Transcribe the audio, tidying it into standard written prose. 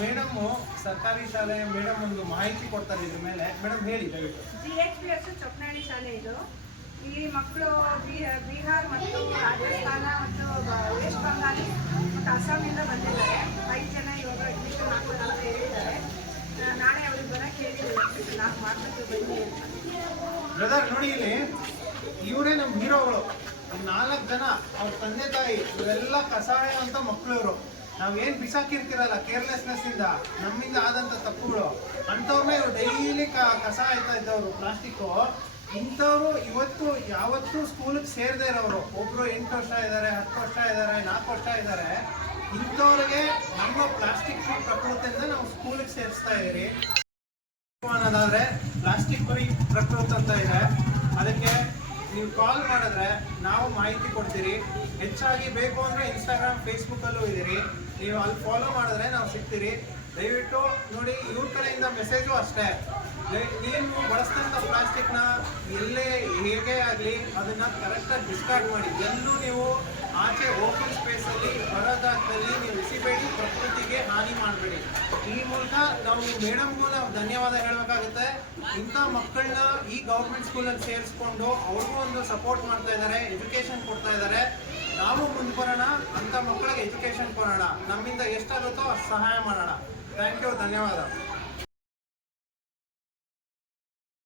Madam ಸರ್ಕಾರಿ ಶಾಲೆ madam ಒಂದು ಮಾಹಿತಿ ಕೊಡ್ತಾರೆ ಇದ್ರ ಮೇಲೆ. ಮೇಡಮ್ ಹೇಳಿ ದಯವಿಟ್ಟು. GHPS ಚೊಕ್ನಹಳ್ಳಿ ಶಾಲೆ ಇದು. ಇಲ್ಲಿ ಮಕ್ಕಳು ಬಿಹಾರ್ ಮತ್ತು ರಾಜಸ್ಥಾನ ಮತ್ತು ವೆಸ್ಟ್ ಬಂಗಾಲ್ ಮತ್ತು ಅಸ್ಸಾಮಿಂದ ಬಂದಿದ್ದಾರೆ. 5 ಜನ ಇವಾಗ ಅಡ್ಮಿಷನ್ ಹಾಕೋದು ಅಂತ ಹೇಳಿದ್ದಾರೆ. ನಾಳೆ ಅವ್ರಿಗೆ ಬರೋಕ್ಕೆ ಹೇಳಿದ್ದೀವಿ, ಅಡ್ಮಿಷನ್ ಮಾಡ್ಬೇಕು ಬನ್ನಿ ಅಂತ. ಬ್ರದರ್ ನೋಡಿ, ಇಲ್ಲಿ ಇವರೇ ನಮ್ಮ ಹೀರೋಗಳು. 4 ಜನ ಅವ್ರ ತಂದೆ ತಾಯಿ ಇವರೆಲ್ಲ ಕಸಾಯ ಅಂತ ಮಕ್ಕಳು ಇವರು. ನಾವೇನು ಬಿಸಾಕಿರ್ತಿರಲ್ಲ ಕೇರ್ಲೆಸ್ನೆಸ್ ಇಂದ ನಮ್ಮಿಂದ ಆದಂಥ ತಪ್ಪುಗಳು, ಅಂಥವ್ರನ್ನ ಇವ್ರು ಡೈಲಿ ಕಸ ಆಯ್ತಾ ಇದ್ದವರು ಪ್ಲಾಸ್ಟಿಕ್ಕು. ಇಂಥವ್ರು ಇವತ್ತು ಯಾವತ್ತೂ ಸ್ಕೂಲಿಗೆ ಸೇರದೇ ಇರೋರು. ಒಬ್ರು 8 ವರ್ಷ ಇದ್ದಾರೆ, 10 ವರ್ಷ ಇದ್ದಾರೆ, 4 ವರ್ಷ ಇದ್ದಾರೆ. ಇಂಥವ್ರಿಗೆ ನಮ್ಮ ಪ್ಲಾಸ್ಟಿಕ್ ಫ್ರೀ ಪ್ರಕೃತಿಯಿಂದ ನಾವು ಸ್ಕೂಲಿಗೆ ಸೇರಿಸ್ತಾ ಇದ್ದೀರಿ. ಅನ್ನೋದಾದ್ರೆ ಪ್ಲಾಸ್ಟಿಕ್ ಫ್ರೀ ಪ್ರಕೃತಿ ಅಂತ ಇದೆ, ಅದಕ್ಕೆ ನೀವು ಕಾಲ್ ಮಾಡಿದ್ರೆ ನಾವು ಮಾಹಿತಿ ಕೊಡ್ತೀರಿ. ಹೆಚ್ಚಾಗಿ ಬೇಕು ಅಂದರೆ ಇನ್ಸ್ಟಾಗ್ರಾಮ್ ಫೇಸ್ಬುಕ್ಕಲ್ಲೂ ಇದ್ದೀರಿ, ನೀವು ಅಲ್ಲಿ ಫಾಲೋ ಮಾಡಿದ್ರೆ ನಾವು ಸಿಗ್ತೀರಿ. ದಯವಿಟ್ಟು ನೋಡಿ, ಇವ್ರ ಕಡೆಯಿಂದ ಮೆಸೇಜು ಅಷ್ಟೇ, ನೀವು ಬಳಸ್ತಂಥ ಪ್ಲಾಸ್ಟಿಕ್ನ ಎಲ್ಲೇ ಹೇಗೆ ಆಗಲಿ ಅದನ್ನು ಕರೆಕ್ಟಾಗಿ ಡಿಸ್ಕಾರ್ಡ್ ಮಾಡಿ. ಎಲ್ಲೂ ನೀವು ಆಚೆ ಓಪನ್ ಸ್ಪೇಸಲ್ಲಿ ಬರೋದಾಗದಲ್ಲಿ ನೀವು ಎಸಿಬೇಡಿ, ಪ್ರಕೃತಿಗೆ ಹಾನಿ ಮಾಡಬೇಡಿ. ಈ ಮೂಲಕ ನಾವು ಮೇಡಮ್ಗೂ ನಾವು ಧನ್ಯವಾದ ಹೇಳಬೇಕಾಗುತ್ತೆ. ಇಂಥ ಮಕ್ಕಳನ್ನ ಈ ಗೌರ್ಮೆಂಟ್ ಸ್ಕೂಲಲ್ಲಿ ಸೇರಿಸ್ಕೊಂಡು ಅವ್ರಿಗೂ ಒಂದು ಸಪೋರ್ಟ್ ಮಾಡ್ತಾ ಇದ್ದಾರೆ, ಎಜುಕೇಷನ್ ಕೊಡ್ತಾ ಇದ್ದಾರೆ. ನಾವು ಮುಂದೆ ಬರೋಣ, ಅಂಥ ಮಕ್ಕಳಿಗೆ ಎಜುಕೇಷನ್ ಕೊಡೋಣ, ನಮ್ಮಿಂದ ಎಷ್ಟಾಗುತ್ತೋ ಅಷ್ಟು ಸಹಾಯ ಮಾಡೋಣ. ಥ್ಯಾಂಕ್ ಯು, ಧನ್ಯವಾದ.